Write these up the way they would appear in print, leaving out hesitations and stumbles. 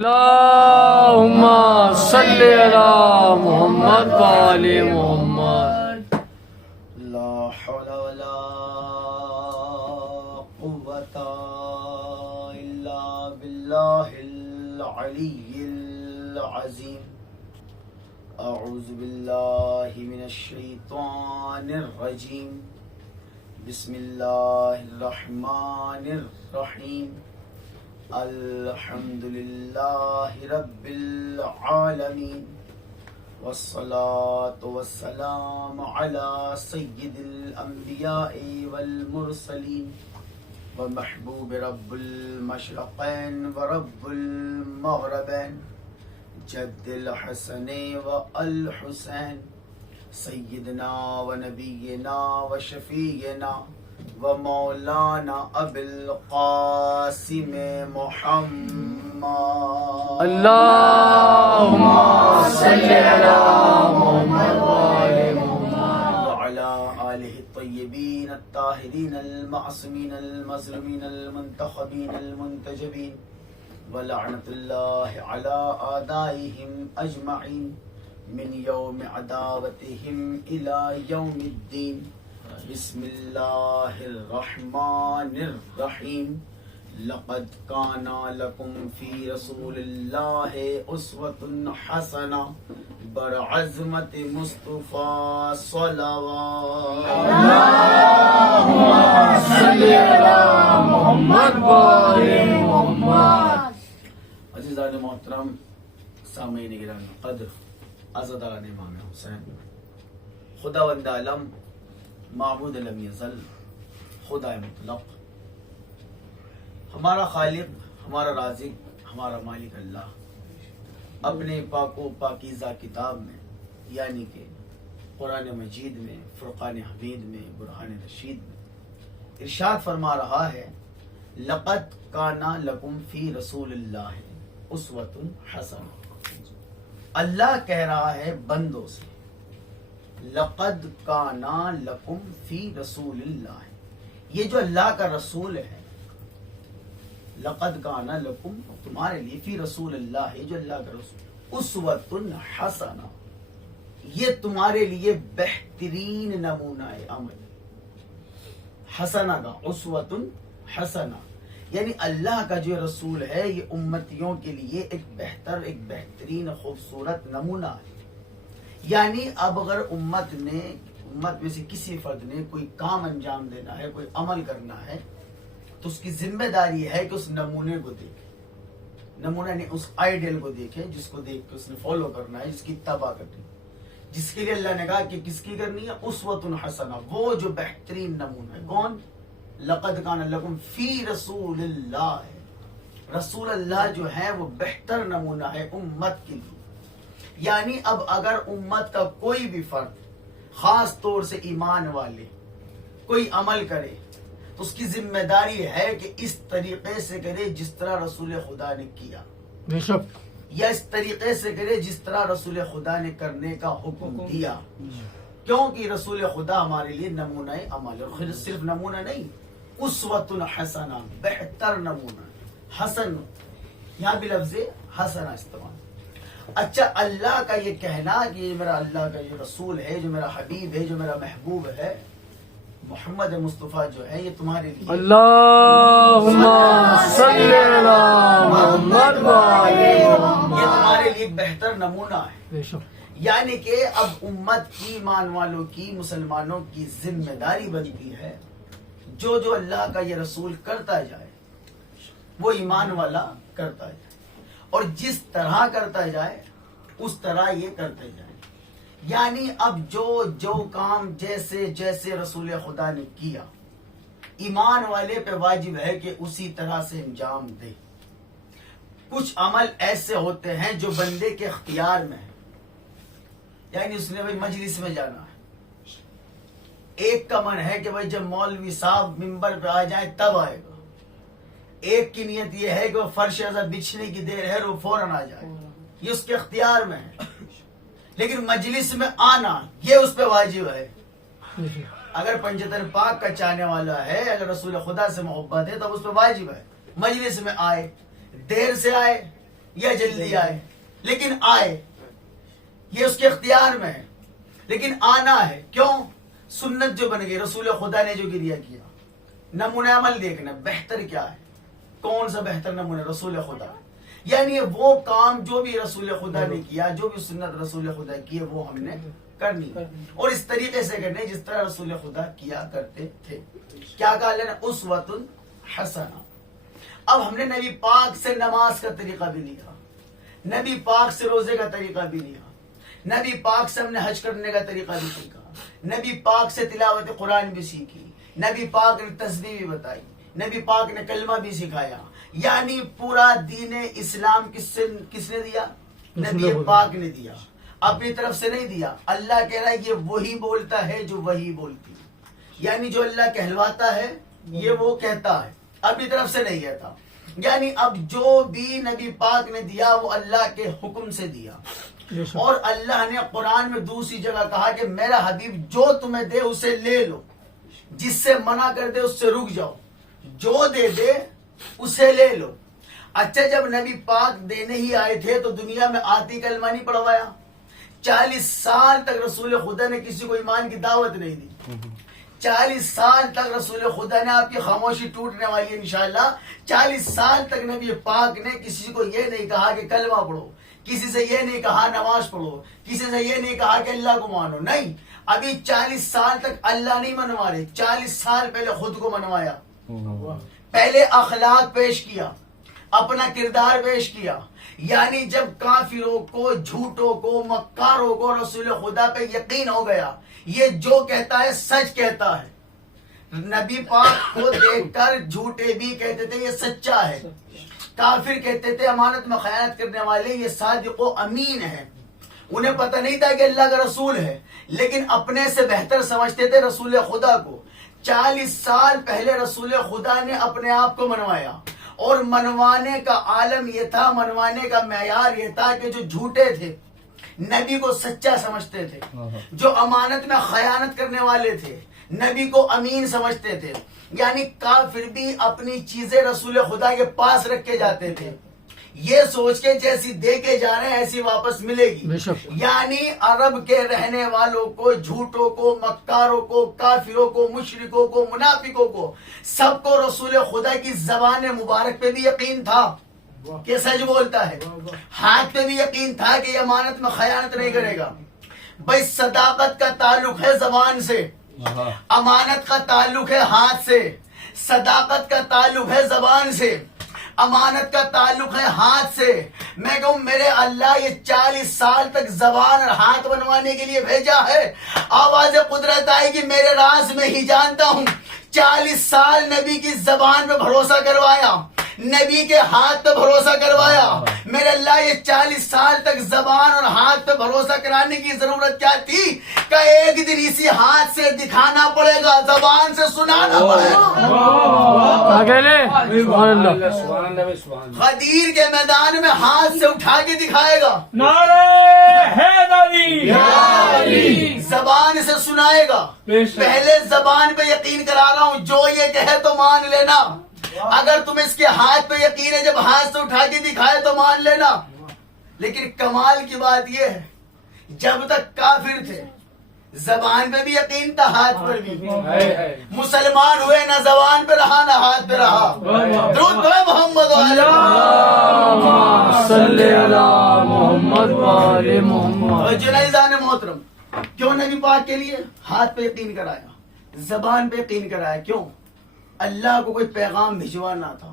اللهم صل على محمد وآل محمد. لا حول ولا قوة إلا بالله العلي العظيم. أعوذ بالله من الشيطان الرجيم. بسم الله الرحمن الرحيم. الحمد لله رب العالمين، والصلاة والسلام على سيد الأنبياء والمرسلين، ومحبوب رب المشرقين ورب المغربين، جد الحسن والحسين، سيدنا ونبينا وشفينا ومولانا ابو القاسم محمد. اللهم صل على محمد وآل محمد وعلى آله الطيبين الطاهرين المعصومين المظلومين المنتخبين المنتجبين، ولعنة الله على أعدائهم أجمعين من يوم عداوتهم إلى يوم الدين. بسم الله الرحمن الرحيم. لقد كان لكم في رسول الله أسوة حسنة برعزمة مصطفى صلوات. اللهم صل على محمد وآل محمد. عزیزان محترم، سامعین گرامی قدر، عزاداران امام حسین، خداوند عالم، معبود لم یزل، خدا مطلق، ہمارا خالق، ہمارا رازق، ہمارا مالک اللہ اپنے پاک و پاکیزہ کتاب میں یعنی کہ قرآن مجید میں، فرقان حمید میں، برہان رشید میں ارشاد فرما رہا ہے، لقد کان لکم فی رسول اللہ اسوۃ حسنہ. اللہ کہہ رہا ہے بندوں سے، لقد کانا لکم فی رسول اللہ، یہ جو اللہ کا رسول ہے، لقد کانا لکم تمہارے لیے، فی رسول اللہ، یہ جو اللہ کا رسول، اسوۃ حسنہ، یہ تمہارے لیے بہترین نمونہ عمل. حسنہ کا اسوۃ حسنہ یعنی اللہ کا جو رسول ہے یہ امتیوں کے لیے ایک بہترین خوبصورت نمونہ ہے. یعنی اب اگر امت میں سے کسی فرد نے کوئی کام انجام دینا ہے، کوئی عمل کرنا ہے، تو اس کی ذمہ داری ہے کہ اس نمونے کو دیکھے، نمونہ نہیں، اس آئیڈیل کو دیکھے جس کو دیکھ کے اس نے فالو کرنا ہے، جس کی اتباع کرنی ہے، جس کے لیے اللہ نے کہا کہ کس کی کرنی ہے، اسوۃ حسنہ، وہ جو بہترین نمونہ ہے. کون؟ لقد کان لکم فی رسول اللہ ہے. رسول اللہ جو ہے وہ بہتر نمونہ ہے امت کے لیے. یعنی اب اگر امت کا کوئی بھی فرد، خاص طور سے ایمان والے، کوئی عمل کرے تو اس کی ذمہ داری ہے کہ اس طریقے سے کرے جس طرح رسول خدا نے کیا، بے شک، یا اس طریقے سے کرے جس طرح رسول خدا نے کرنے کا حکم دیا، کیونکہ رسول خدا ہمارے لیے نمونہ عمل، اور صرف نمونہ نہیں، اسوۃ حسنہ، بہتر نمونہ. حسن یہاں بھی لفظ حسنہ استعمال. اچھا، اللہ کا یہ کہنا کہ یہ میرا اللہ کا یہ رسول ہے، جو میرا حبیب ہے، جو میرا محبوب ہے، محمد مصطفیٰ جو ہے، یہ تمہارے لیے اللهم صل على محمد وآل محمد. یہ تمہارے لیے ایک بہتر نمونہ ہے. بے شک، یعنی کہ اب امت کی، ایمان والوں کی، مسلمانوں کی ذمہ داری بنتی ہے جو اللہ کا یہ رسول کرتا جائے وہ ایمان والا کرتا جائے، اور جس طرح کرتا جائے اس طرح یہ کرتے جائے. یعنی اب جو کام جیسے رسول خدا نے کیا، ایمان والے پہ واجب ہے کہ اسی طرح سے انجام دے. کچھ عمل ایسے ہوتے ہیں جو بندے کے اختیار میں ہے، یعنی اس نے بھائی مجلس میں جانا ہے، ایک کا من ہے کہ بھائی جب مولوی صاحب ممبر پہ آ جائیں تب آئے گا، ایک کی نیت یہ ہے کہ وہ فرش ازا بچھنے کی دیر ہے وہ فوراً آ جائے، یہ اس کے اختیار میں ہے. لیکن مجلس میں آنا یہ اس پہ واجب ہے. اگر پنجتن پاک کا چاہنے والا ہے، اگر رسول خدا سے محبت ہے، تو اس پہ واجب ہے مجلس میں آئے، دیر سے آئے یا جلدی آئے، لیکن آئے، یہ اس کے اختیار میں ہے، لیکن آنا ہے۔ کیوں؟ سنت جو بن گئی، رسول خدا نے جو گریہ کیا، نمونہ عمل دیکھنا بہتر کیا ہے، کون سا بہتر نمونہ؟ رسول خدا، یعنی وہ کام جو بھی رسول خدا نے کیا، جو بھی سنت رسول خدا کی ہے، وہ ہم نے کرنی، اور اس طریقے سے کرنے جس طرح رسول خدا کیا کرتے تھے۔ کیا کہا اللہ نے؟ اسوۃ حسنہ۔ اب ہم نے نبی پاک سے نماز کا طریقہ بھی لیا، نبی پاک سے روزے کا طریقہ بھی لیا، نبی پاک سے ہم نے حج کرنے کا طریقہ بھی سیکھا، نبی پاک سے تلاوت قرآن بھی سیکھی، نبی پاک نے تسبیح بھی بتائی، نبی پاک نے کلمہ بھی سکھایا۔ یعنی پورا دین اسلام کس نے دیا؟ نبی پاک نے دیا، اپنی طرف سے نہیں دیا۔ اللہ کہہ رہا ہے یہ وہی بولتا ہے جو وہی بولتی ہے، یعنی جو اللہ کہلواتا ہے یہ وہ کہتا ہے، اپنی طرف سے نہیں کہتا۔ یعنی اب جو بھی نبی پاک نے دیا وہ اللہ کے حکم سے دیا، اور اللہ نے قرآن میں دوسری جگہ کہا کہ میرا حبیب جو تمہیں دے اسے لے لو، جس سے منع کر دے اس سے رک جاؤ، جو دے دے اسے لے لو۔ اچھا، جب نبی پاک دینے ہی آئے تھے تو دنیا میں آتی کلمہ نہیں پڑھوایا؟ 40 سال تک رسول خدا نے کسی کو ایمان کی دعوت نہیں دی، 40 سال تک رسول خدا نے، آپ کی خاموشی ٹوٹنے والی ہے انشاءاللہ، 40 سال تک نبی پاک نے کسی کو یہ نہیں کہا کہ کلمہ پڑھو، کسی سے یہ نہیں کہا نماز پڑھو، کسی سے یہ نہیں کہا کہ اللہ کو مانو، نہیں۔ ابھی 40 سال تک اللہ نہیں منوا رہے، 40 سال پہلے خود کو منوایا، پہلے اخلاق پیش کیا، اپنا کردار پیش کیا۔ یعنی جب کافروں کو، جھوٹوں کو، مکاروں کو رسول خدا پہ یقین ہو گیا، یہ جو کہتا ہے سچ کہتا ہے، نبی پاک کو دیکھ کر جھوٹے بھی کہتے تھے یہ سچا ہے، کافر کہتے تھے امانت میں خیانت کرنے والے یہ صادق و امین ہے۔ انہیں پتہ نہیں تھا کہ اللہ کا رسول ہے، لیکن اپنے سے بہتر سمجھتے تھے رسول خدا کو۔ 40 سال پہلے رسول خدا نے اپنے آپ کو منوایا، اور منوانے کا عالم یہ تھا، منوانے کا معیار یہ تھا کہ جو جھوٹے تھے نبی کو سچا سمجھتے تھے، جو امانت میں خیانت کرنے والے تھے نبی کو امین سمجھتے تھے۔ یعنی کافر بھی اپنی چیزیں رسول خدا کے پاس رکھ کے جاتے تھے، یہ سوچ کے جیسی دے کے جا رہے ہیں ایسی واپس ملے گی۔ یعنی عرب کے رہنے والوں کو، جھوٹوں کو، مکاروں کو، کافروں کو، مشرکوں کو، منافقوں کو، سب کو رسول خدا کی زبان مبارک پہ بھی یقین تھا کہ سچ بولتا ہے، ہاتھ پہ بھی یقین تھا کہ یہ امانت میں خیانت نہیں کرے گا۔ بھائی صداقت کا تعلق ہے زبان سے، امانت کا تعلق ہے ہاتھ سے، صداقت کا تعلق ہے زبان سے، امانت کا تعلق ہے ہاتھ سے۔ میں کہوں میرے اللہ یہ 40 سال تک زبان اور ہاتھ بنوانے کے لیے بھیجا ہے، آواز قدرت آئے گی میرے راز میں ہی جانتا ہوں۔ 40 سال نبی کی زبان پہ بھروسہ کروایا، نبی کے ہاتھ پہ بھروسہ کروایا۔ میرے اللہ یہ 40 سال تک زبان اور ہاتھ پہ بھروسہ کرانے کی ضرورت کیا تھی کہ ایک دن اسی ہاتھ سے دکھانا پڑے گا، زبان سے سنانا پڑے گا۔ غدیر کے میدان میں ہاتھ سے اٹھا کے دکھائے گا، زبان سے سنائے گا۔ پہلے زبان پہ یقین کرا رہا ہوں، جو یہ کہے تو مان لینا۔ اگر تم اس کے ہاتھ پہ یقین ہے، جب ہاتھ سے اٹھا کے دکھائے تو مان لینا۔ لیکن کمال کی بات یہ ہے، جب تک کافر تھے زبان پہ بھی یقین تھا، ہاتھ پر بھی۔ مسلمان ہوئے نہ زبان پہ رہا نہ ہاتھ پہ رہا۔ درود پڑھے محمد صلی اللہ محمد وآل محمد۔ جنازان محترم، کیوں نبی پاک کے لیے ہاتھ پہ یقین کرایا، زبان پہ یقین کرایا؟ کیوں؟ اللہ کو کوئی پیغام بھجوانا تھا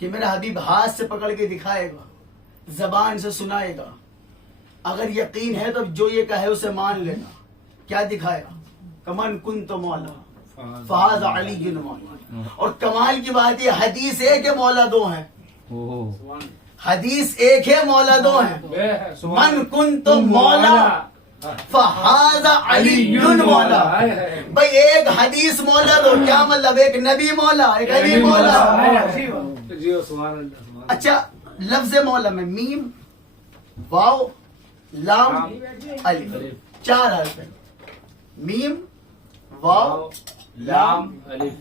کہ میرا حبیب ہاتھ سے پکڑ کے دکھائے گا، زبان سے سنائے گا۔ اگر یقین ہے تو جو یہ کہے اسے مان لینا۔ کیا دکھایا؟ کمن کنت مولا فہذا علی مولا۔ اور کمال کی بات یہ، حدیث ایک ہے مولا دو ہیں، حدیث ایک ہے مولا دو ہیں۔ من کنت مولا فہذا علی مولا۔ بھائی ایک حدیث مولا دو، کیا مطلب؟ ایک نبی مولا، ایک علی مولا۔ اچھا، لفظ مولا میں میم، واو، لام، الف، 4 حرف ہیں۔ میم، واو، لام، الف۔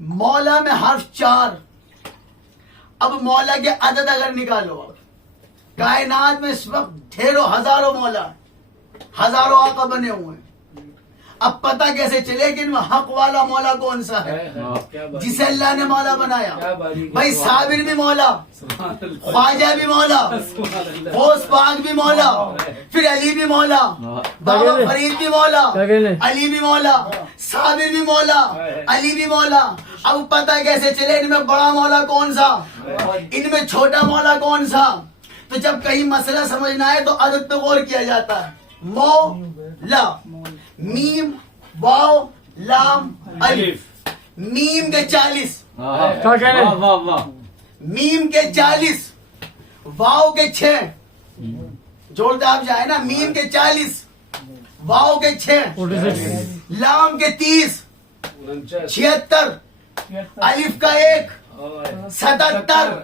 مولا میں حرف 4۔ اب مولا کے عدد اگر نکالو، کائنات میں اس وقت ڈھیروں ہزاروں مولا ہیں، ہزاروں آقا بنے ہوئے ہیں. اب پتہ کیسے چلے کہ ان میں حق والا مولا کون سا ہے جسے اللہ نے مولا بنایا؟ بھائی صابر بھی مولا، خواجہ بھی مولا، غوث پاک بھی مولا، پھر علی بھی مولا، بابا فرید بھی مولا، علی بھی مولا، صابر بھی مولا، علی بھی مولا. اب پتہ کیسے چلے ان میں بڑا مولا کون سا، ان میں چھوٹا مولا کون سا؟ تو جب کہیں مسئلہ سمجھنا ہے تو عدد پہ غور کیا جاتا ہے. مولا، میم واو لام الف، میم کے 40، میم کے 40، واو کے 6، جوڑتے آپ جائیں نا، میم کے 40، واو کے 6، لام کے 30، 76، الف کا 1، 77.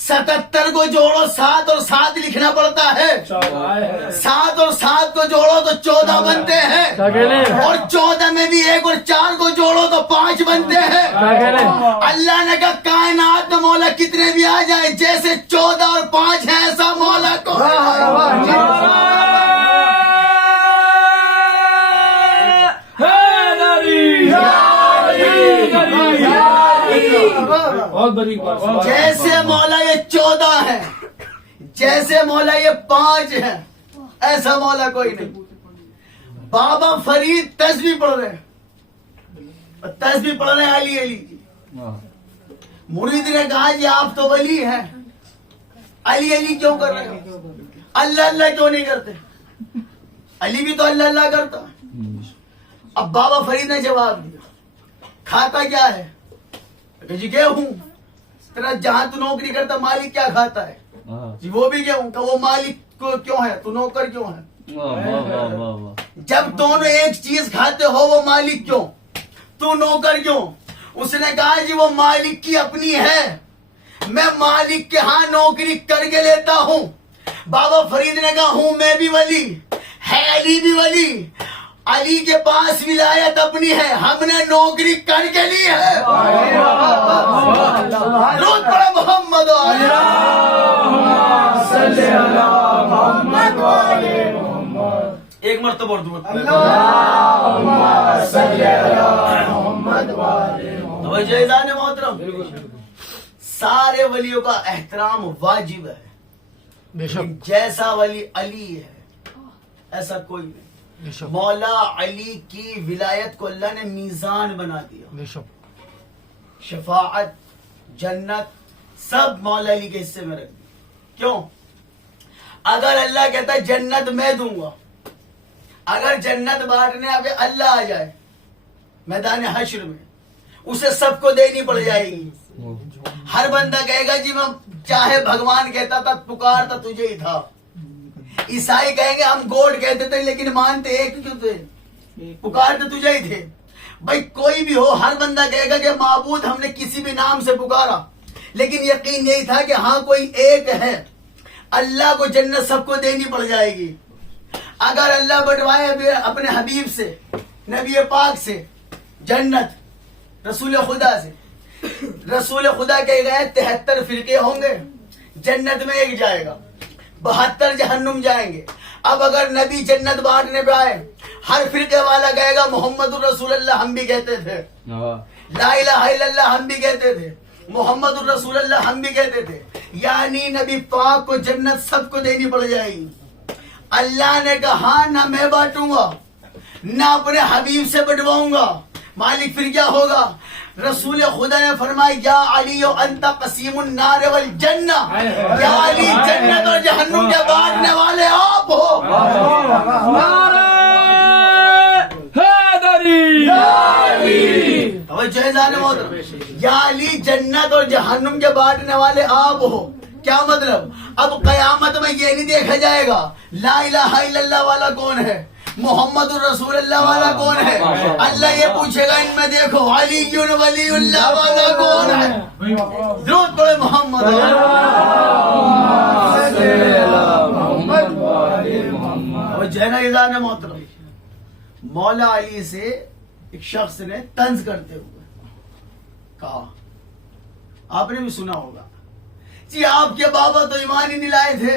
77 کو جوڑو 7 اور 7 لکھنا پڑتا ہے، 7 اور 7 کو جوڑو تو 14 بنتے ہیں، اور 14 میں بھی 1 اور 4 کو جوڑو تو 5 بنتے ہیں. اللہ نے کہا کائنات میں مولا کتنے بھی آ جائیں، جیسے 14 اور 5 ہے ایسا مولا کو. جیسے مولا یہ 14 ہے، جیسے مولا یہ 5 ہے، ایسا مولا کوئی نہیں. بابا فرید تسبیح پڑھ رہے ہیں، تسبیح پڑھ رہے ہیں علی علی کی. مرید نے کہا جی آپ تو ولی ہیں، علی علی کیوں کر رہے ہو؟ اللہ اللہ کیوں نہیں کرتے؟ علی بھی تو اللہ اللہ کرتا. اب بابا فرید نے جواب دیا، کھاتا کیا ہے؟ جی گیہوں. تیرا جہاں تو نوکری کرتا مالک کیا کھاتا ہے؟ جی وہ بھی گیہوں. کہ وہ مالک کو کیوں ہے، تو نوکر کیوں ہے؟ جب دونوں ایک چیز کھاتے ہو وہ مالک کیوں، تو نوکر کیوں؟ اس نے کہا جی وہ مالک کی اپنی ہے، میں مالک کے ہاں نوکری کر کے لیتا ہوں. بابا فرید نے کہا ہوں میں بھی ولی، ہے علی بھی ولی، علی کے پاس ولایت اپنی ہے، ہم نے نوکری کر کے لی ہے. درود پڑھے محمد ایک مرتبہ اور درود پڑھے. توجہ عزیزان محترم، سارے ولیوں کا احترام واجب ہے، جیسا ولی علی ہے ایسا کوئی نہیں. مولا علی کی ولایت کو اللہ نے میزان بنا دیا، شفاعت، جنت سب مولا علی کے حصے میں رکھ دی. کیوں؟ اگر اللہ کہتا ہے جنت میں دوں گا، اگر جنت بانٹنے اب اللہ آ جائے میدان حشر میں، اسے سب کو دینی پڑ جائے گی. ہر بندہ کہے گا جی میں چاہے بھگوان کہتا تھا پکارتا تجھے ہی تھا. عیسائی کہیں گے ہم گوڈ کہتے تھے لیکن مانتے ایک کیوں تھے، پکارتے تجھے ہی تھے. بھائی کوئی بھی ہو، ہر بندہ کہے گا کہ معبود ہم نے کسی بھی نام سے پکارا، لیکن یقین یہی تھا کہ ہاں کوئی ایک ہے. اللہ کو جنت سب کو دینی پڑ جائے گی. اگر اللہ بٹوائے اپنے حبیب سے، نبی پاک سے جنت، رسول خدا سے، رسول خدا کہے گئے 73 فرقے ہوں گے، جنت میں ایک جائے گا، 72 جہنم جائیں گے. اب اگر نبی جنت بانٹنے پہ آئے، ہر فرقے والا کہے گا محمد الرسول اللہ ہم بھی کہتے تھے، لا الہ الا اللہ ہم بھی کہتے تھے، محمد الرسول اللہ ہم بھی کہتے تھے. یعنی نبی پاک کو جنت سب کو دینی پڑ جائے گی. اللہ نے کہا نہ میں بانٹوں گا نہ اپنے حبیب سے بٹواؤں گا. مالک پھر کیا ہوگا؟ رسول خدا نے فرمایا یا علی انت قسیم النار والجنہ، یا علی جنت اور جہنم کے بانٹنے والے آپ ہو. یا علی جنت اور جہنم کے بانٹنے والے آپ ہو. کیا مطلب؟ اب قیامت میں یہ نہیں دیکھا جائے گا لا الہ الا اللہ والا کون ہے، محمد الرسول اللہ والا کون ہے. اللہ یہ پوچھے گا ان میں دیکھو علی ولی اللہ والا کون ہے. درود پڑھے محمد. جہنم محترم، مولا علی سے ایک شخص نے طنز کرتے ہوئے کہا، آپ نے بھی سنا ہوگا، جی آپ کے بابا تو ایمان ہی نہیں لائے تھے،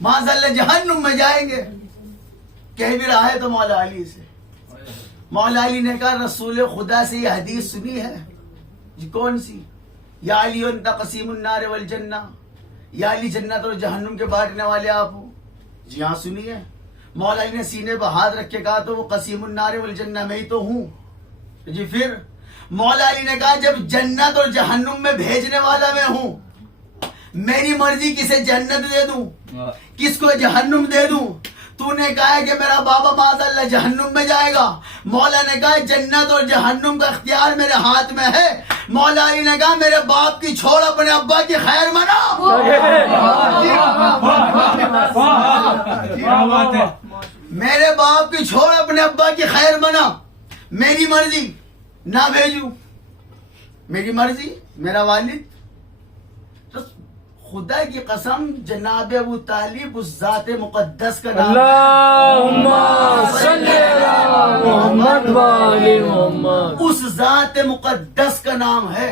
معاذاللہ جہنم میں جائیں گے. کہہ بھی رہا ہے تو مولا علی سے. مولا علی نے کہا رسول خدا سے یہ حدیث سنی ہے؟ جی کون سی؟ یا علی انت قسیم النار والجنہ، یا علی جنت اور جہنم کے بانٹنے والے آپ ہو. جی ہاں سنی ہے. مولا علی نے سینے پہ ہاتھ رکھ کے کہا تو وہ قسیم النار والجنہ میں ہی تو ہوں. جی پھر مولا علی نے کہا جب جنت اور جہنم میں بھیجنے والا میں ہوں، میری مرضی کسے جنت دے دوں کس کو جہنم دے دوں. تو نے کہا ہے کہ میرا بابا معاذ اللہ جہنم میں جائے گا. مولا نے کہا جنت اور جہنم کا اختیار میرے ہاتھ میں ہے. مولا علی نے کہا میرے باپ کی چھوڑ اپنے ابا کی خیر منا. میرے باپ کی چھوڑ اپنے ابا کی خیر منا. میری مرضی نہ بھیجوں، میری مرضی میرا والد. تو خدا کی قسم جناب ابو طالب اس ذات مقدس کا نام اللہم صلی علی محمد و آل محمد. اس ذات مقدس کا نام ہے.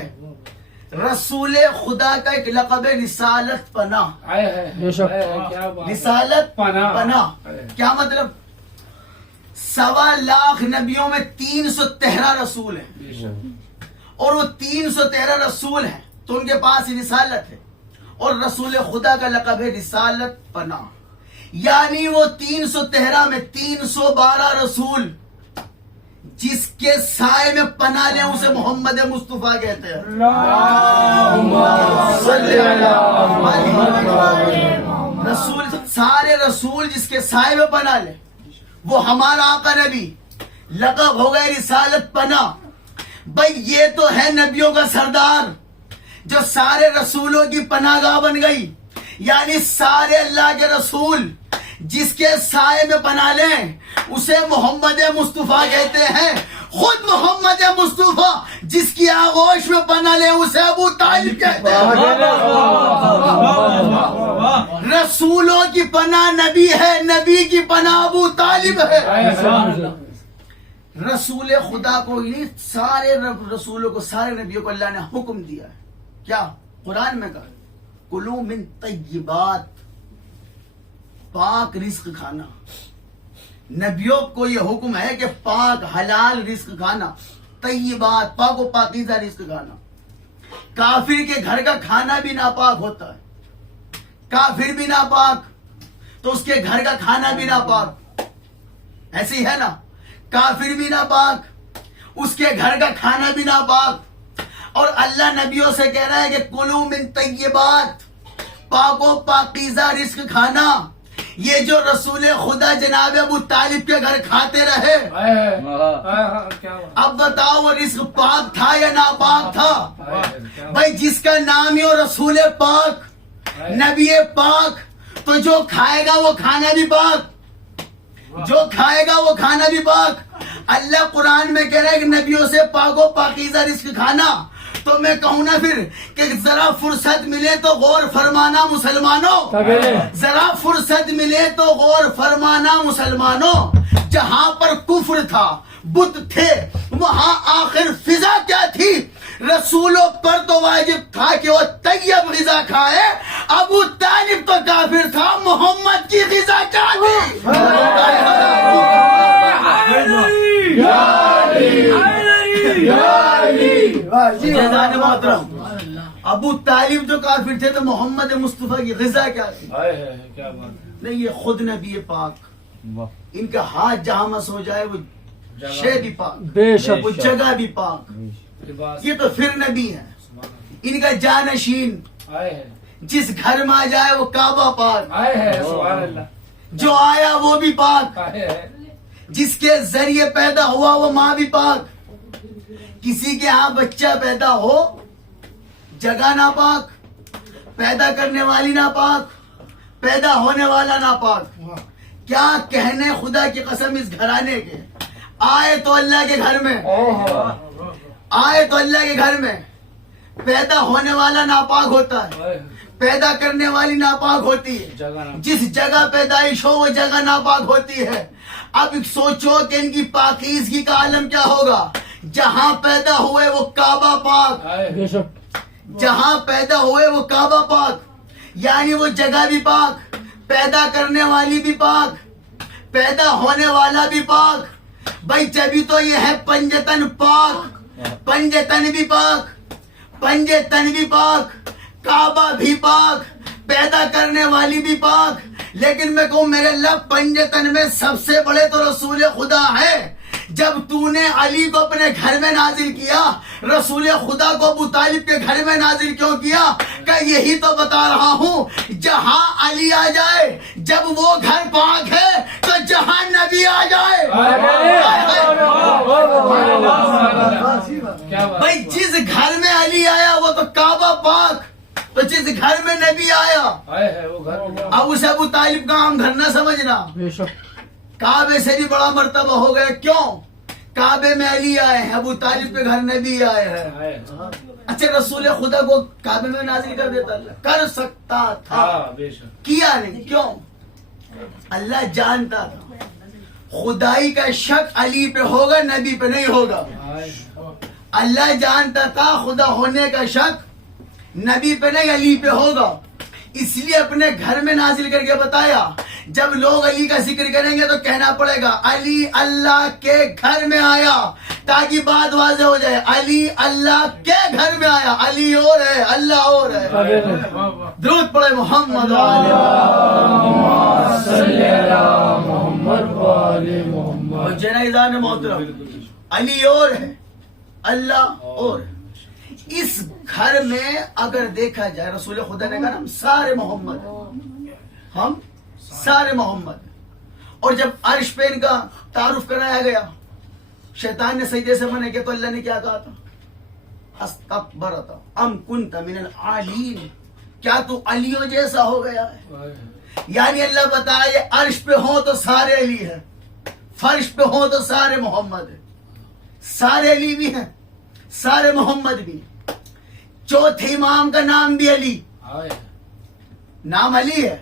رسول خدا کا ایک لقب ہے رسالت پناہ. بے شک. رسالت پناہ کیا مطلب؟ 1.25 لاکھ نبیوں میں 313 رسول ہیں، اور وہ 313 رسول ہیں تو ان کے پاس رسالت ہے، اور رسول خدا کا لقب ہے رسالت پناہ. یعنی وہ 313 میں 312 رسول جس کے سائے میں پناہ لیں اسے محمد مصطفیٰ کہتے ہیں. صلی اللہ علیہ وسلم. رسول سارے رسول جس کے سائے میں پناہ لیں وہ ہمارا آقا نبی. لقب ہو گئے رسالت پناہ. بھائی یہ تو ہے نبیوں کا سردار جو سارے رسولوں کی پناہ گاہ بن گئی. یعنی سارے اللہ کے رسول جس کے سائے میں پناہ لیں اسے محمد مصطفیٰ کہتے ہیں. خود محمد مصطفیٰ جس کی آغوش میں پناہ لیں اسے ابو طالب کہتے ہیں. رسولوں کی پناہ نبی ہے، نبی کی پناہ ابو طالب ہے. رسول خدا کو سارے رسولوں کو سارے نبیوں کو اللہ نے حکم دیا ہے. کیا؟ قرآن میں کہا کلوا من طیبات، پاک رزق کھانا. نبیوں کو یہ حکم ہے کہ پاک حلال رزق کھانا، طیبات پاک و پاکیزہ رزق کھانا. کافر کے گھر کا کھانا بھی ناپاک ہوتا ہے. کافر بھی ناپاک تو اس کے گھر کا کھانا بھی ناپاک. ایسی ہے نا؟ کافر بھی ناپاک اس کے گھر کا کھانا بھی ناپاک. اور اللہ نبیوں سے کہہ رہا ہے کہ کلوا من طیبات، پاک و پاکیزہ رزق کھانا. یہ جو رسول خدا جناب ابو طالب کے گھر کھاتے رہے، اب بتاؤ وہ رزق پاک تھا یا ناپاک تھا؟ بھائی جس کا نام ہی ہو رسول پاک، نبی پاک، تو جو کھائے گا وہ کھانا بھی پاک، جو کھائے گا وہ کھانا بھی پاک. اللہ قرآن میں کہہ رہا ہے کہ نبیوں سے پاک و پاکیزہ رزق کھانا. تو میں کہوں نا پھر کہ ذرا فرصت ملے تو غور فرمانا مسلمانوں، ذرا فرصت ملے تو غور فرمانا مسلمانوں. جہاں پر کفر تھا، بت تھے، وہاں آخر فضا کیا تھی؟ رسولوں پر تو واجب تھا کہ وہ طیب غذا کھائے. ابو طالب تو کافر تھا، محمد کی غذا کیا تھی؟ محترم ابو طالب جو کافر تھے تو محمد مصطفیٰ کی غذا کیا تھی؟ نہیں، یہ خود نبی پاک، ان کا ہاتھ جہاں مس ہو جائے وہ شے بھی پاک، بے شک. وہ جگہ بھی پاک. یہ تو پھر نبی ہے. ان کا جانشین جس گھر میں آ جائے وہ کعبہ پاک، جو آیا وہ بھی پاک، جس کے ذریعے پیدا ہوا وہ ماں بھی پاک. کسی کے ہاں بچہ پیدا ہو، جگہ ناپاک، پیدا کرنے والی ناپاک، پیدا ہونے والا ناپاک. کیا کہنے خدا کی قسم اس گھرانے کے. آئے تو اللہ کے گھر میں، آئے تو اللہ کے گھر میں، پیدا ہونے والا ناپاک ہوتا ہے، پیدا کرنے والی ناپاک ہوتی ہے. جس جگہ پیدائش ہو وہ جگہ ناپاک ہوتی ہے. اب سوچو کہ ان کی پاکیزگی کا عالم کیا ہوگا. جہاں پیدا ہوئے وہ کعبہ پاک، جہاں پیدا ہوئے وہ کعبہ پاک، یعنی وہ جگہ بھی پاک، پیدا کرنے والی بھی پاک، پیدا ہونے والا بھی پاک۔ بھائی جبھی تو یہ ہے پنجتن پاک، پنجتن بھی پاک، پنجتن بھی پاک، کعبہ بھی پاک، پیدا کرنے والی بھی پاک۔ لیکن میں کہوں میرے اللہ پنجتن میں سب سے بڑے تو رسول خدا ہے۔ جب تو نے علی کو اپنے گھر میں نازل کیا، رسول خدا کو ابو طالب کے گھر میں نازل کیوں کیا؟ کہ یہی تو بتا رہا ہوں، جہاں علی آ جائے، جب وہ گھر پاک ہے تو جہاں نبی آ جائے۔ بھائی جس گھر میں علی آیا وہ تو کعبہ پاک، تو جس گھر میں نبی آیا اب اسے ابو طالب کا عام گھر نہ سمجھنا، بے شک کعبے سے بھی بڑا مرتبہ ہو گیا۔ کیوں؟ کعبے میں علی آئے ہیں، ابو طالب کے گھر نبی آئے ہیں۔ اچھا رسول خدا کو کعبے میں نازل کر دیتا اللہ؟ کر سکتا تھا، کیا نہیں۔ کیوں؟ اللہ جانتا تھا خدائی کا شک علی پہ ہوگا، نبی پہ نہیں ہوگا۔ اللہ جانتا تھا خدا ہونے کا شک نبی پہ نہیں علی پہ ہوگا، اس لیے اپنے گھر میں نازل کر کے بتایا۔ جب لوگ علی کا ذکر کریں گے تو کہنا پڑے گا علی اللہ کے گھر میں آیا، تاکہ بات واضح ہو جائے۔ علی اللہ کے گھر میں آیا، علی اور ہے، اللہ اور ہے۔ درود پڑھے محمد محمد جنازان محترم، علی اور ہے، اللہ اور ہے۔ اس گھر میں اگر دیکھا جائے رسول خدا نے کہا ہم سارے محمد ہیں، ہم سارے محمد ہیں۔ اور جب عرش پہ ان کا تعارف کرایا گیا، شیطان نے سجدے سے منع کیا تو اللہ نے کیا کہا تھا؟ استکبرت ام کنت من العالین، کیا تو علیوں جیسا ہو گیا ہے؟ یعنی اللہ بتایا یہ عرش پہ ہوں تو سارے علی ہیں، فرش پہ ہوں تو سارے محمد ہیں، سارے علی بھی ہیں، سارے محمد بھی۔ چوتھے امام کا نام بھی علی، نام علی ہے،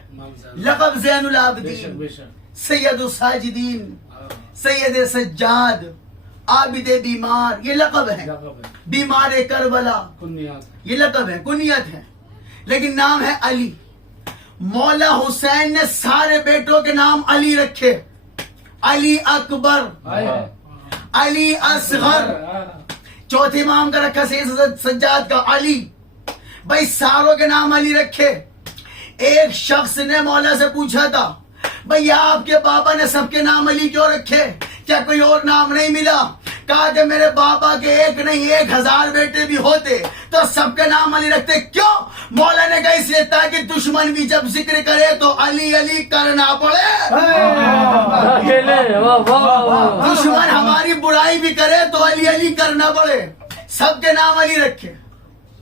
لقب زین العابدین، سید الساجدین، سید سجاد، عابد بیمار، یہ لقب ہے۔ بیمار کربلا یہ لقب ہے، کنیت ہے، لیکن نام ہے علی۔ مولا حسین نے سارے بیٹوں کے نام علی رکھے، علی اکبر، علی اصغر۔ چوتھے امام کا رکھا سید سجاد کا علی۔ بھائی ساروں کے نام علی رکھے۔ ایک شخص نے مولا سے پوچھا تھا بھئی آپ کے بابا نے سب کے نام علی کیوں رکھے، کیا کوئی اور نام نہیں ملا؟ کہا کہ میرے بابا کے ایک نہیں 1000 بیٹے بھی ہوتے تو سب کے نام علی رکھتے۔ کیوں؟ مولا نے کہا اس لیے تاکہ دشمن بھی جب ذکر کرے تو علی علی کرنا پڑے، دشمن ہماری برائی بھی کرے تو علی علی کرنا پڑے۔ سب کے نام علی رکھے۔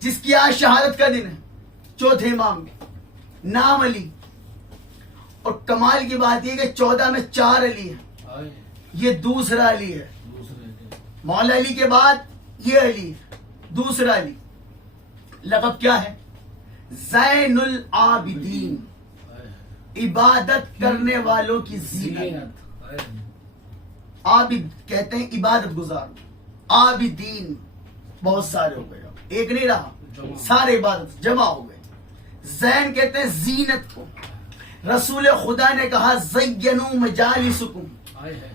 جس کی آج شہادت کا دن ہے، چوتھے امام کے نام علی۔ اور کمال کی بات یہ کہ 14 میں 4 علی ہے، یہ دوسرا علی ہے۔ مولا علی کے بعد یہ علی ہے، دوسرا علی۔ لقب کیا ہے؟ زین العابدین، عبادت کرنے والوں کی زینت۔ عابد کہتے ہیں عبادت گزار، عابدین بہت سارے ہو گئے، ایک نہیں رہا، سارے عبادت جمع ہو گئے۔ زین کہتے ہیں زینت کو۔ رسول خدا نے کہا زینوا مجالسکم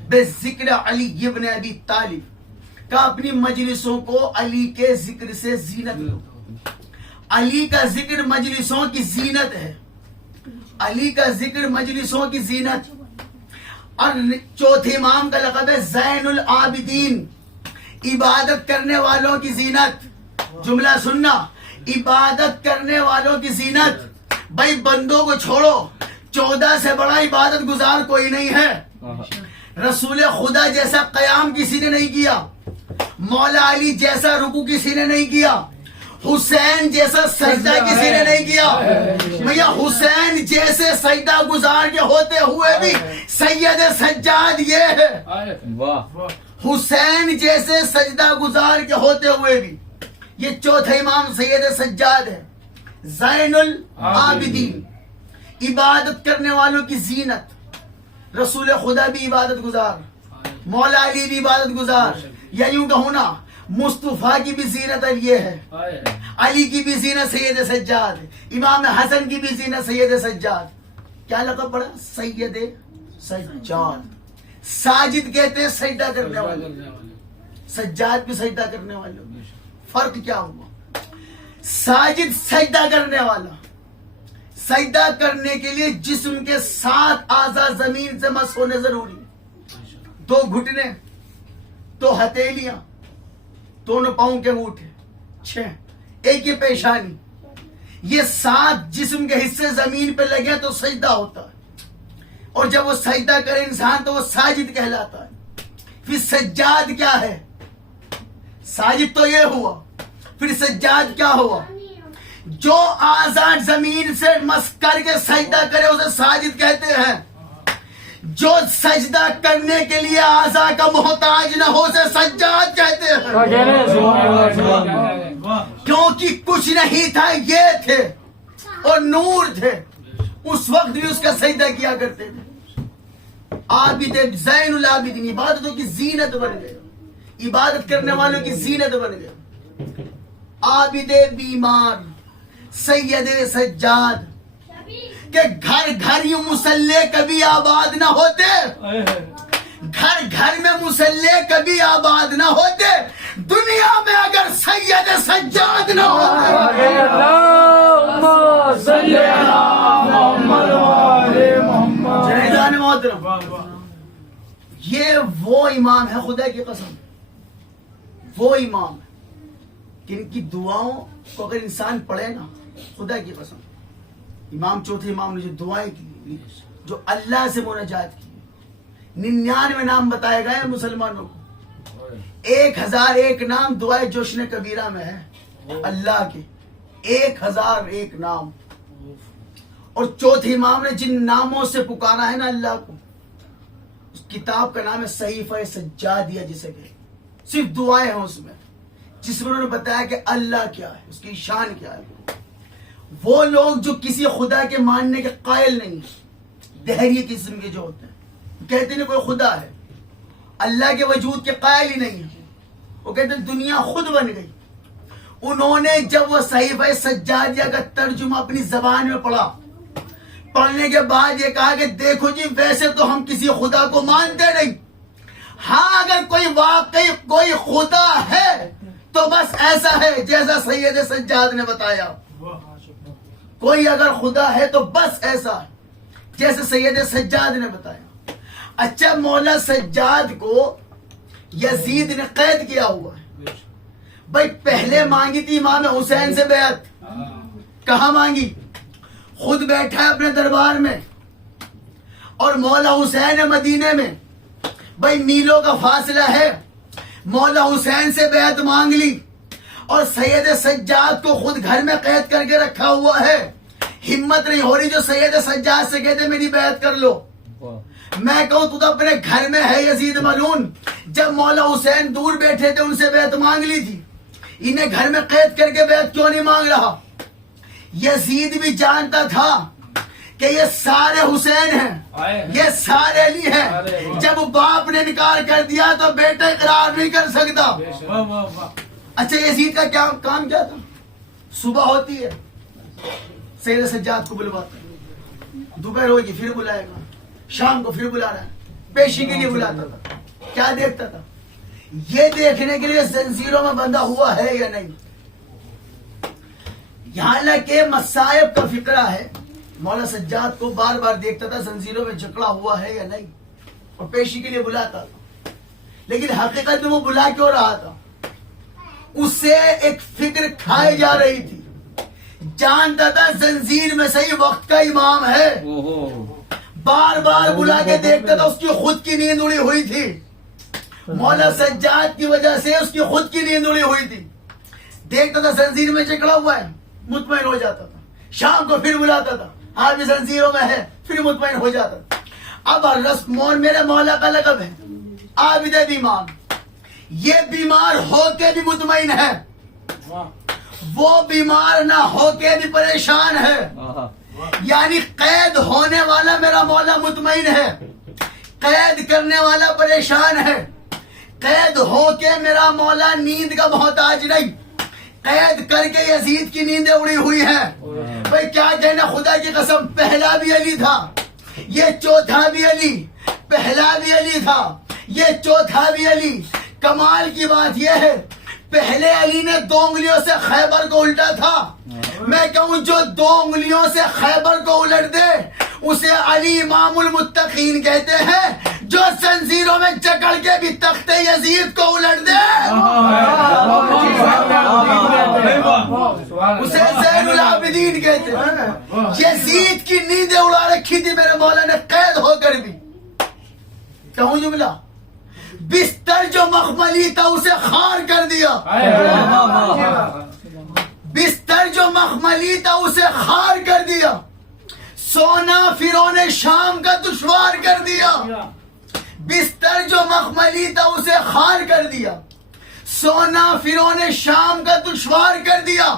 بذکر علی ابن ابی طالب، کہ اپنی مجلسوں کو علی کے ذکر سے زینت دو۔ علی کا ذکر مجلسوں کی زینت ہے، علی کا ذکر مجلسوں کی زینت۔ اور چوتھے امام کا لقب ہے زین العابدین، عبادت کرنے والوں کی زینت۔ جملہ سننا، عبادت کرنے والوں کی زینت۔ بھائی بندوں کو چھوڑو، 14 سے بڑا عبادت گزار کوئی نہیں ہے۔ رسول خدا جیسا قیام کسی نے نہیں کیا، مولا علی جیسا رکوع کسی نے نہیں کیا، حسین جیسا سجدہ کسی نے نہیں کیا۔ میاں حسین جیسے سجدہ گزار کے ہوتے ہوئے بھی سید سجاد یہ ہے، حسین جیسے سجدہ گزار کے ہوتے ہوئے بھی یہ چوتھا امام سید سجاد ہے، زین العابدین، عبادت کرنے والوں کی زینت۔ رسول خدا بھی عبادت گزار، مولا علی بھی عبادت گزار، یا یوں کہوں نا مصطفیٰ کی بھی زینت یہ ہے۔ علی کی بھی زینت سید سجاد، امام حسن کی بھی زینت سید سجاد. کیا لقب پڑا؟ سید سجاد. ساجد کہتے ہیں سجدہ کرنے والے، سجاد بھی سجدہ کرنے والے. فرق کیا ہوا؟ ساجد سجدہ کرنے والا، سجدہ کرنے کے لیے جسم کے 7 اعضاء زمین سے مس ہونے ضروری. 2 گھٹنے، 2 ہتھیلیاں، دونوں پاؤں کے انگوٹھے، 6، ایک یہ پیشانی، یہ 7 جسم کے حصے زمین پہ لگے تو سجدہ ہوتا ہے. اور جب وہ سجدہ کرے انسان تو وہ ساجد کہلاتا ہے. پھر سجاد کیا ہے؟ ساجد تو یہ ہوا، پھر سجاد کیا ہوا؟ جو اعضاء زمین سے مس کر کے سجدہ کرے اسے ساجد کہتے ہیں. جو سجدہ کرنے کے لیے اعضاء کا محتاج نہ ہو اسے سجاد کہتے ہیں. کیونکہ کچھ نہیں تھا، یہ تھے اور نور تھے. اس وقت بھی اس کا سجدہ کیا کرتے تھے. عابد زین العابدین، عبادتوں کی زینت بن گئے، عبادت کرنے والوں کی زینت بن گئے. عابد بیمار سید سجاد کہ گھر گھر یہ مسلح کبھی آباد نہ ہوتے، گھر گھر میں مسلح کبھی آباد نہ ہوتے دنیا میں اگر سید سجاد نہ ہوتے. اللہم صلی علی محمد وآل محمد. جنیدان محترم، یہ وہ امام ہے، خدا کی قسم وہ امام ہے جن کی دعاؤں کو اگر انسان پڑھے نا، خدا کی قسم، امام چوتھے امام نے جو دعائیں کی، جو اللہ سے مناجات کی، 99 نام بتائے گئے ہیں مسلمانوں کو. 1001 نام دعائے جوشن کبیرہ میں ہے اللہ کے، 1001 نام. اور چوتھے امام نے جن ناموں سے پکارا ہے نا اللہ کو، اس کتاب کا نام ہے صحیفہ سجادیہ جسے کہ صرف دعائیں ہیں اس میں، جس میں انہوں نے بتایا کہ اللہ کیا ہے، اس کی شان کیا ہے. وہ لوگ جو کسی خدا کے ماننے کے قائل نہیں، دہریے قسم کے جو ہوتے ہیں، کہتے ہیں کوئی خدا ہے، اللہ کے وجود کے قائل ہی نہیں ہے. وہ کہتے ہیں دنیا خود بن گئی. انہوں نے جب وہ صحیفہ سجادیہ کا ترجمہ اپنی زبان میں پڑھا، پڑھنے کے بعد یہ کہا کہ دیکھو جی، ویسے تو ہم کسی خدا کو مانتے نہیں، ہاں اگر کوئی واقعی کوئی خدا ہے تو بس ایسا ہے جیسا سید سجاد نے بتایا. کوئی اگر خدا ہے تو بس ایسا ہے جیسے سید سجاد نے بتایا. اچھا، مولا سجاد کو یزید نے قید کیا ہوا ہے. بھائی پہلے مانگی تھی امام حسین سے بیعت، کہاں مانگی؟ خود بیٹھا ہے اپنے دربار میں، اور مولا حسین مدینے میں. بھائی میلوں کا فاصلہ ہے، مولا حسین سے بیعت مانگ لی، اور سید سجاد کو خود گھر میں قید کر کے رکھا ہوا ہے. ہمت نہیں ہو رہی جو سید سجاد سے کہتے میری بیعت کر لو. میں کہوں تو اپنے گھر میں ہے یزید ملعون. جب مولا حسین دور بیٹھے تھے ان سے بیعت مانگ لی تھی، انہیں گھر میں قید کر کے بیعت کیوں نہیں مانگ رہا؟ یزید بھی جانتا تھا کہ یہ سارے حسین ہیں، یہ سارے علی ہیں. جب باپ نے انکار کر دیا تو بیٹا اقرار نہیں کر سکتا. اچھا، یزید کا کیا کام کیا تھا؟ صبح ہوتی ہے سید سجاد کو بلواتا ہے، دوپہر ہوگی پھر بلائے گا، شام کو پھر بلا رہا ہے، پیشی کے لیے بلاتا تھا. کیا دیکھتا تھا؟ یہ دیکھنے کے لیے زنجیروں میں بندھا ہوا ہے یا نہیں. یہاں کہ مصائب کا فقرہ ہے، مولا سجاد کو بار بار دیکھتا تھا زنجیروں میں جکڑا ہوا ہے یا نہیں، اور پیشی کے لیے بلاتا تھا. لیکن حقیقت میں وہ بلا کیوں رہا تھا؟ اسے ایک فکر کھائی جا رہی تھی. جانتا تھا زنجیر میں صحیح وقت کا امام ہے، بار بار بلا کے دیکھتا تھا. اس کی خود کی نیند اڑی ہوئی تھی، مولا سجاد کی وجہ سے اس کی خود کی نیند اڑی ہوئی تھی. دیکھتا تھا زنجیر میں جکڑا ہوا ہے، مطمئن ہو جاتا تھا. شام کو پھر بلاتا تھا، ہاں بھی زنجیروں میں ہے، پھر مطمئن ہو جاتا تھا. اب رسمون میرے مولا کا لقب ہے عابد بیمار. یہ بیمار ہو کے بھی مطمئن ہے، وہ بیمار نہ ہو کے بھی پریشان ہے. یعنی قید ہونے والا میرا مولا مطمئن ہے، قید کرنے والا پریشان ہے. قید ہو کے میرا مولا نیند کا محتاج نہیں، قید کر کے یزید کی نیندیں اڑی ہوئی ہیں. بھائی کیا کہنا, خدا کی قسم, پہلا بھی علی تھا, یہ چوتھا بھی علی, پہلا بھی علی تھا, یہ چوتھا بھی علی. کمال کی بات یہ ہے, پہلے علی نے 2 انگلیوں سے خیبر کو الٹا تھا. میں کہوں جو 2 انگلیوں سے خیبر کو الٹ دے اسے علی امام المتقین کہتے ہیں. جو زنجیروں میں جکڑ کے بھی تخت یزید کو الٹ دے اسے زین العابدین کہتے ہیں. یزید کی نیندیں اڑا رکھی تھی میرے مولا نے قید ہو کر بھی. کہوں جملہ, بستر جو مخملی تھا اسے خار کر دیا. بستر جو مخملی تھا اسے خار کر دیا. سونا فرعون شام کا دشوار کر دیا. بستر جو مخملی تھا اسے خار کر دیا. سونا فرعون شام کا دشوار کر دیا.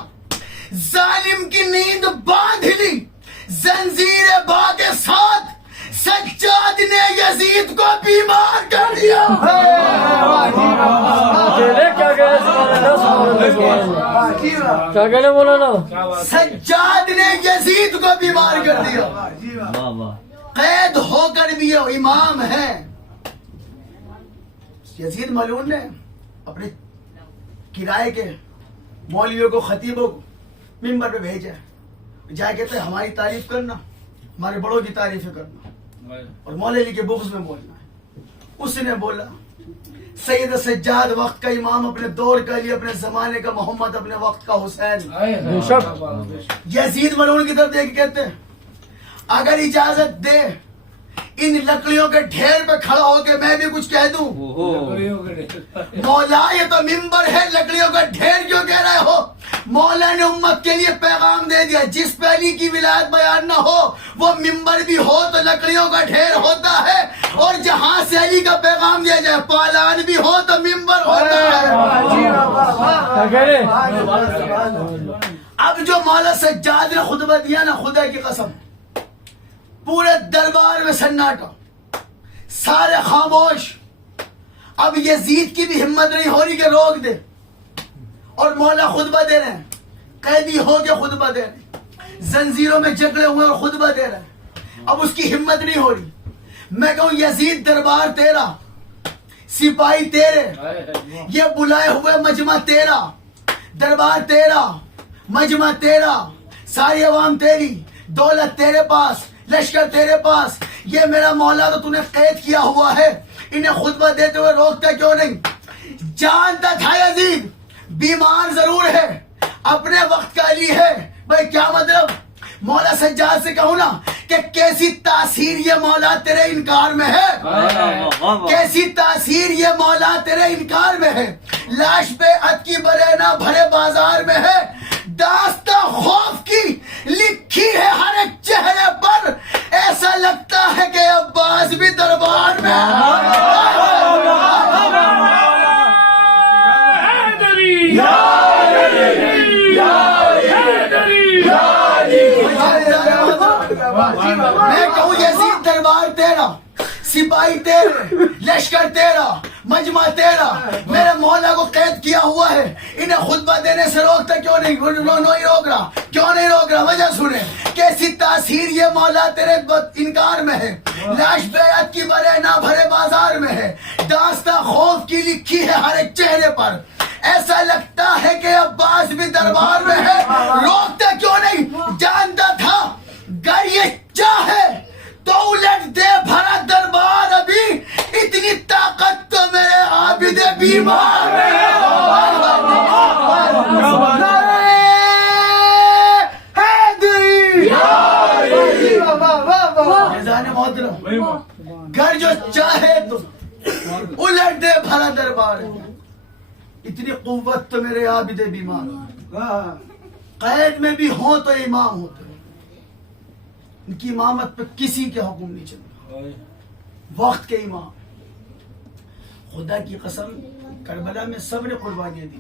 ظالم کی نیند باندھ لی زنجیر با کے ساتھ. سجاد نے یزید کو بیمار کر دیا. کیا کہنے بولا نا, سجاد نے یزید کو بیمار کر دیا. قید ہو کر بھی یہ امام ہے. یزید ملعون نے اپنے کرائے کے مولویوں کو, خطیبوں کو منبر پہ بھیجا. جا کہتے ہیں ہماری تعریف کرنا, ہمارے بڑوں کی تعریفیں کرنا اور مولا علی کے بغض میں بولنا ہے. اس نے بولا سید سجاد وقت کا امام, اپنے دور کا علی, اپنے زمانے کا محمد, اپنے وقت کا حسین. یزید ملعون کی طرف دیکھ کے کہتے ہیں اگر اجازت دے ان لکڑیوں کے ڈھیر پہ کھڑا ہو کے میں بھی کچھ کہہ دوں. مولا یہ تو ممبر ہے, لکڑیوں کا ڈھیر کیوں کہہ رہے ہو؟ مولا نے امت کے لیے پیغام دے دیا, جس پہ علی کی ولایت بیان نہ ہو وہ ممبر بھی ہو تو لکڑیوں کا ڈھیر ہوتا ہے, اور جہاں سے علی کا پیغام دیا جائے پالان بھی ہو تو ممبر ہوتا ہے. اب جو مولا سجاد نے خطبہ دیا نا, خدا کی قسم پورے دربار میں سناٹا, سارے خاموش. اب یزید کی بھی ہمت نہیں ہو رہی کہ روک دے, اور مولا خطبہ دے رہے ہیں, قیدی ہو کے خطبہ دے رہے ہیں, زنجیروں میں جکڑے ہوئے اور خطبہ دے رہے ہیں. اب اس کی ہمت نہیں ہو رہی. میں کہوں یزید دربار تیرا, سپاہی تیرے, یہ بلائے ہوئے مجمع تیرا, دربار تیرا, مجمع تیرا, ساری عوام تیری, دولت تیرے پاس, لشکر تیرے پاس. یہ میرا مولا تو نے قید کیا ہوا ہے, انہیں خطبہ دیتے ہوئے روکتا کیوں نہیں؟ جانتا تھا یزید بیمار ضرور ہے, اپنے وقت کا علی ہے. بھائی کیا مطلب؟ مولا سجاد سے کہوں نا کہ کیسی تاثیر یہ مولا تیرے انکار میں ہے, کیسی تاثیر یہ مولا تیرے انکار میں ہے. لاش پہ عد کی برے نہ بھرے بازار میں ہے, داستان خوف کی لکھی ہے ہر ایک چہرے پر. ایسا لگتا ہے کہ عباس بھی دربار میں میں کہوں یزید دربار تیرا, سپاہی تیرے, لشکر تیرا, مجمع تیرا. میرے مولا کو قید کیا ہوا ہے, انہیں خطبہ دینے سے روکتا کیوں نہیں روک رہا؟ کیوں نہیں روک رہا؟ وجہ سنیں. کیسی تاثیر یہ مولا تیرے انکار میں ہے, لاش بیعت کی برے نہ بھرے بازار میں ہے, داستان خوف کی لکھی ہے ہر ایک چہرے پر. ایسا لگتا ہے کہ عباس بھی دربار میں ہے, روکتا کیوں نہیں؟ جانتا تھا گر یہ چاہے تو الٹ دے بھرا دربار, ابھی اتنی طاقت تو میرے عابد بیمار میں ہے. گھر جو چاہے تو الٹ دے بھرا دربار, اتنی قوت تو میرے عابد بیمار. قید میں بھی ہوں تو امام ہوتے, ان کی امامت پہ کسی کے حکم نہیں چلتا. وقت کے امام. خدا کی قسم کربلا میں سب نے قربانیاں دی,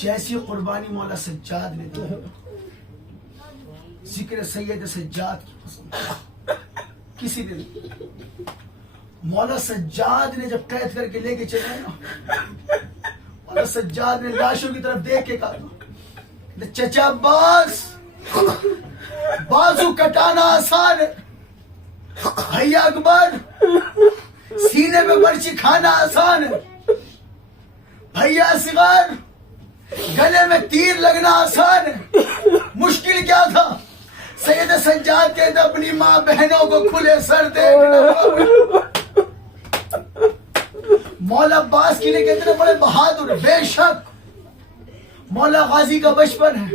جیسی قربانی مولا سجاد نے دی. ذکر سید سجاد کی قسم کسی نے نہیں. مولا سجاد نے جب قید کر کے لے کے چلے نا, مولا سجاد نے لاشوں کی طرف دیکھ کے کہا چچا عباس بازو کٹانا آسان ہے، بھیا اکبر سینے پہ برچی کھانا آسان ہے، بھیا اصغر گلے میں تیر لگنا آسان ہے، مشکل کیا تھا؟ سید سجاد کہتے اپنی ماں بہنوں کو کھلے سر دیکھنا۔ مولا عباس کے لیے کتنے بڑے بہادر، بے شک مولا غازی کا بچپن ہے،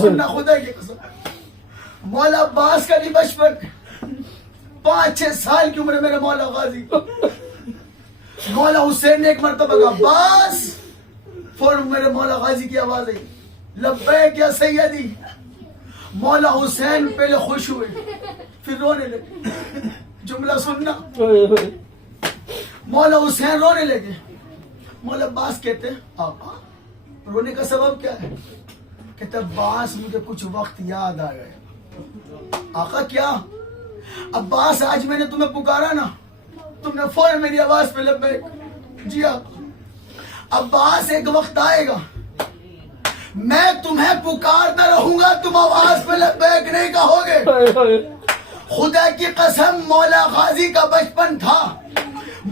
سننا خدا کی قسم، مولا عباس کا بھی بچپن 5-6 سال کی عمر ہے میرے مولا غازی۔ مولا حسین نے ایک مرتبہ کہا عباس، فوراً میرے مولا غازی کی آواز آئی لبیک یا سیدی۔ مولا حسین پہلے خوش ہوئے پھر رونے لگے، جملہ سننا، مولا حسین رونے لگے۔ مولا عباس کہتے آقا رونے کا سبب کیا ہے؟ کہتے عباس مجھے کچھ وقت یاد آ گیا۔ آقا کیا؟ عباس آج میں نے تمہیں پکارا نا، تم نے فوراً میری آواز پہ لبیک۔ جی آقا عباس ایک وقت آئے گا میں تمہیں پکارتا رہوں گا، تم آواز پہ لبیک نہیں کہو گے۔ خدا کی قسم مولا غازی کا بچپن تھا،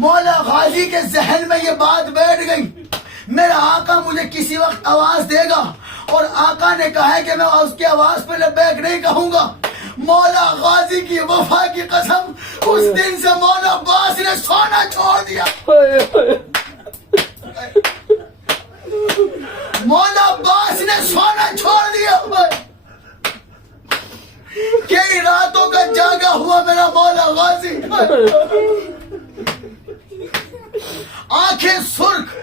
مولا غازی کے ذہن میں یہ بات بیٹھ گئی میرا آقا مجھے کسی وقت آواز دے گا، اور آقا نے کہا ہے کہ میں اس کی آواز پہ لبیک نہیں کہوں گا۔ مولا غازی کی وفا کی قسم اس دن سے مولا عباس نے سونا چھوڑ دیا۔ مولا عباس نے سونا چھوڑ دیا، کئی راتوں کا جاگا ہوا میرا مولا غازی، آنکھیں سرخ،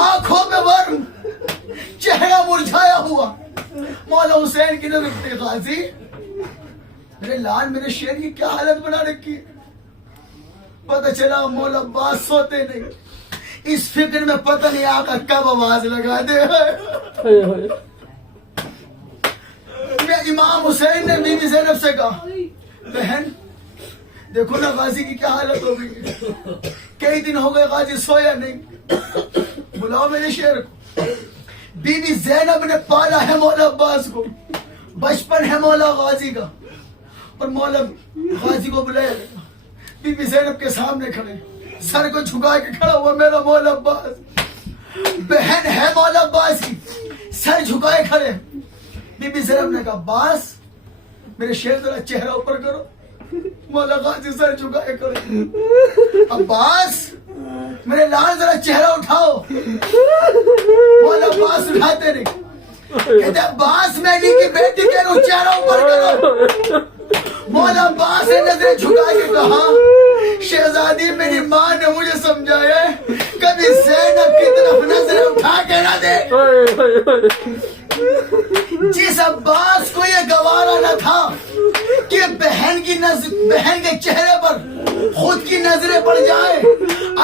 آنکھوں میں ورم، چہرہ مرجھایا ہوا۔ مولا حسین کی نظر غازی میرے لال میرے شیر کی کیا حالت بنا رکھی ہے۔ پتہ چلا مولا عباس سوتے نہیں، اس فکر میں پتہ نہیں آقا کب آواز لگا دے۔ امام حسین نے بی بی زینب سے کہا بہن دیکھو نا غازی کی کیا حالت ہو گئی، کئی دن ہو گئے غازی سویا نہیں، بلاؤ میرے شیر کو۔ بی بی زینب نے پالا ہے مولا عباس کو، بچپن ہے مولا غازی کا، اور مولا غازی کو بلایا گیا۔ بی بی زینب کے سامنے کھڑے، سر کو جھکا کے کھڑا ہوا میرا مولا عباس، بہن ہے مولا عباس کی، سر جھکائے کھڑے۔ بی بی زینب نے کہا عباس میرے شیر ذرا چہرہ اوپر کرو۔ مولا غازی سر جھکائے کھڑے، عباس میرے لال ذرا چہرہ اٹھاؤ۔ مولا عباس اٹھاتے نہیں، کہتے عباس میں علی کی بیٹی کہہ رہا ہوں چہرہ اوپر کرو۔ مولا عباس نے نظریں جھکا کے کہا شہزادی میری ماں نے مجھے سمجھایا ہے کبھی زینب کی طرف نظریں اٹھا کے نہ دے۔ جس عباس کو یہ گوارا نہ تھا کہ بہن کے چہرے پر خود کی نظریں پڑ جائیں،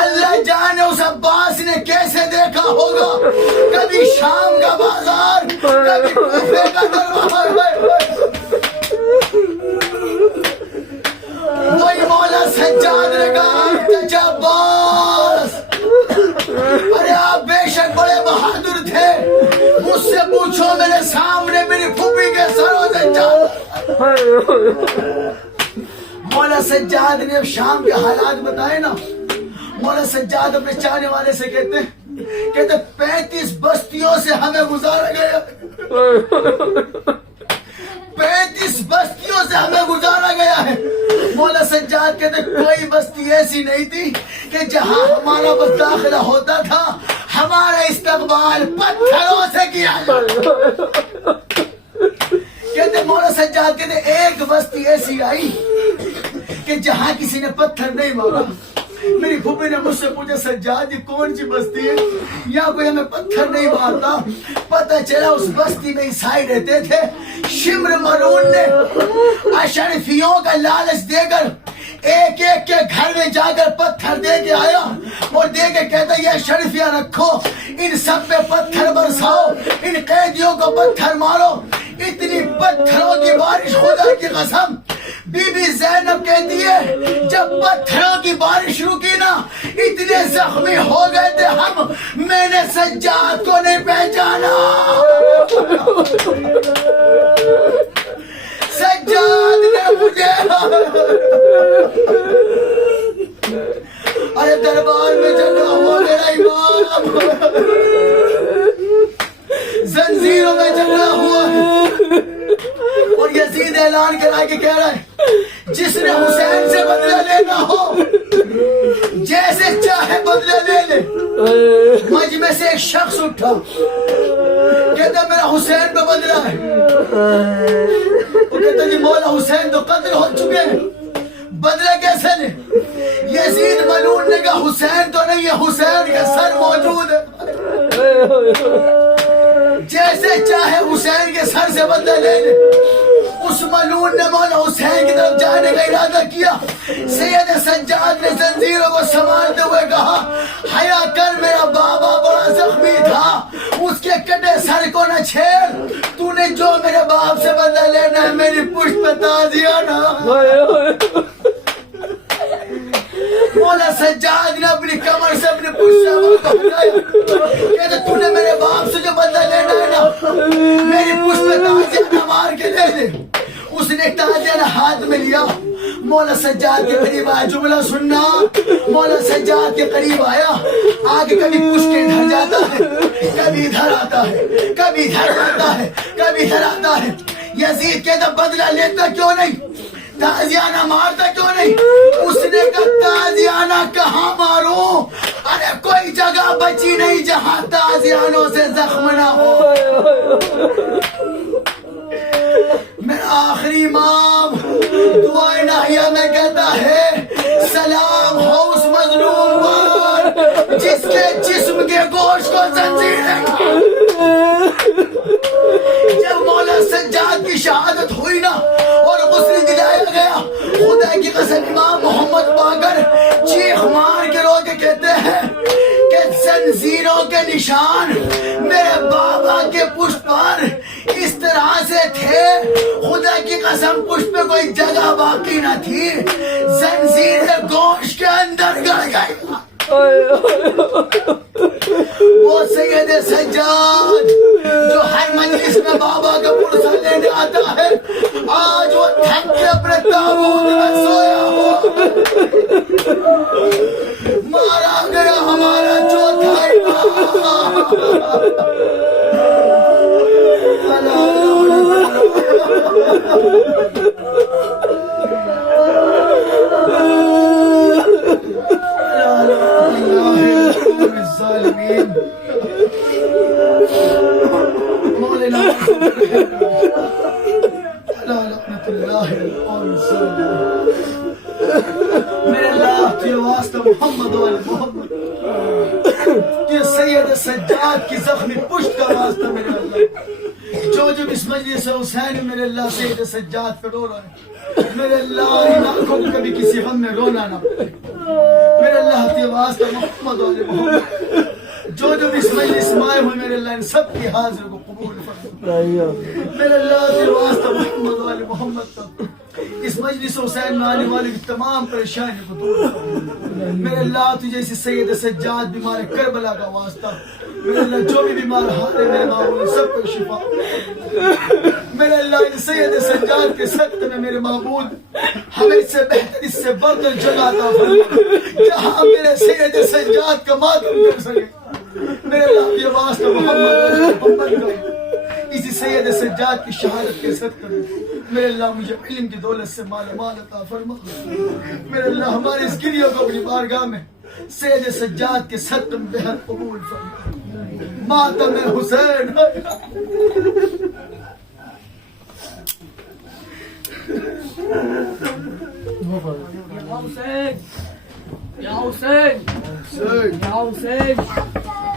اللہ جانے اس عباس نے کیسے دیکھا ہوگا کبھی شام کا بازار، کبھی کوفے کا دروازہ۔ وہی مولا سجاد نے کہا چچا عباس ارے آپ بے شک بڑے بہادر تھے، مجھ سے پوچھو میرے سامنے میری پھوپھی کے سروں سے چل۔ مولا سجاد نے اب شام کے حالات بتائے نا، مولا سجاد اپنے چاہنے والے سے کہتے 35 بستیوں سے ہمیں گزارا گیا، 35 بستیوں سے ہمیں گزارا گیا ہے۔ مولا سجاد کہتے کوئی بستی ایسی نہیں تھی کہ جہاں ہمارا بس داخلہ ہوتا تھا ہمارا استقبال پتھروں سے کیا جاتا۔ کہتے مولا سجاد کہتے ایک بستی ایسی آئی کہ جہاں کسی نے پتھر نہیں مارا۔ میری پھوپھی نے مجھ سے پوچھا سجاد یہ کون سی بستی ہے یا کوئی ہمیں پتھر نہیں مارتا؟ پتہ چلا اس بستی میں عیسائی رہتے تھے۔ شمر مرون نے اشرفیوں کا لالچ دے کر ایک ایک کے گھر میں جا کر پتھر دے کے آیا اور دے کے کہتا یہ اشرفیاں رکھو، ان سب پہ پتھر برساؤ، ان قیدیوں کو پتھر مارو۔ اتنی پتھروں کی بارش، خدا کی قسم بی بی زینب کہتی ہے جب پتھروں کی بارش رکی نا اتنے زخمی ہو گئے تھے ہم, میں نے سجاد کو نہیں پہچانا. سجاد نے مجھے ارے دربار میں جگہ ہوا میرا امام, زنجیروں میں جگہ ہوا. اور یزید اعلان کرا کے کہہ رہا ہے جس نے حسین سے بدلہ لینا ہو جیسے چاہے بدلہ لے لے. مجمع سے ایک شخص اٹھا کہتا میرا حسین پہ بدلہ ہے. وہ کہتا جی مولا حسین تو قتل ہو چکے ہیں, بدلہ کیسے لے؟ یزید ملعون نے کہا حسین تو نہیں ہے, حسین کا سر موجود ہے. جیسے چاہے حسین کے سر سے بدلہ لے لے. اس ملعون نے مولا حسین کی طرف جانے کا ارادہ کیا. سید سجاد نے زنجیروں کو سنبھالتے ہوئے کہا حیا کر, میرا بابا بڑا زخمی تھا, اس کے کٹے سر کو نہ چھیڑ. تو نے جو میرے باپ سے بدلہ لینا ہے میری پشت پہ تازیہ نا. مولا سجاد نے اپنی کمر سے اپنے پشت سے ہٹایا, کہتے تو نے میرے باپ سے جو بدلہ لینا ہے نا میری پشت پہ تازیہ نہ مار کے لے لے. اس نے تازیہ نہ ہاتھ میں لیا, مولا سجاد کے قریب آیا. جملہ سننا, مولا سجاد کے قریب آیا, آگے کبھی پشت کے ادھر جاتا ہے, کبھی ادھر آتا ہے, کبھی ادھر آتا ہے, کبھی ادھر آتا ہے. یزید کہتا بدلہ لیتا کیوں نہیں, تازیانہ مارتا کیوں نہیں؟ اس نے کہا تازیانہ کہاں ماروں, ارے کوئی جگہ بچی نہیں جہاں تازیانوں سے زخم نہ ہو. میرا آخری امام دعائے ناہیہ میں کہتا ہے سلام ہو اس مظلوم پر جس کے جسم کے گوشت کو زنجیریں. جب مولا سجاد کی شہادت ہوئی نا اور غسل دلایا گیا, خدا کی قسم امام محمد باقر چیخ مار کے رو کے کہتے ہیں کہ زنجیروں کے نشان میرے بابا کے پشت پر اس طرح سے تھے, خدا کی قسم پشت پہ کوئی جگہ باقی نہ تھی, زنجیریں گوشت کے اندر گڑ گئی. وہ سید سجاد جو ہر مجلس میں بابا کا پرسہ لینے آتا ہے, آج وہ تھک کے اپنے تابوت میں سویا ہوا. مارا گیا ہمارا چوتھا امام. میرے اللہ کے واسطے محمد و محمد کہ سید سجاد کی زخمی پشت کا واسطہ میرے اللہ, جو جب اس مجلس حسین میرے اللہ سید سجاد پہ رو رہا ہے, میرے اللہ ان آنکھوں کو کبھی کسی غم میں رونا نہ پڑے. میرے اللہ کے واسطہ محمد و محمد جو جب اس مجلس میں آئے ہوئے میرے اللہ ان سب کی حاضر کو قبول فرما. میرے اللہ کے واسطہ محمد و محمد کا اس مجلس حسین میں آنے والے کی تمام پریشانی کو دور فرما. میرے اللہ تجھے اسی سید سجاد بیمار کربلا کا واسطہ, میرے اللہ جو بھی بیمار حال ہے میرے معبود سب کو شفا. میرے اللہ ان سید سجاد کے صدقے میں میرے معبود ہمیں اس سے بہتر اس سے بڑھ جگہ عطا فرما جہاں میرے سید سجاد کا ماتم کر سکے. میرے اللہ کے واسطہ محمد کا اسی سید سجاد کی شہادت کے صدقے میں میرے اللہ مجھے علم کی دولت سے مال مال عطا فرما. میرے اللہ ہمارے اس گریوں کو اپنی بارگاہ میں سید سجاد کے صدقے میں بہت قبول فرما. ماتم حسین یا حسین یا حسین یا حسین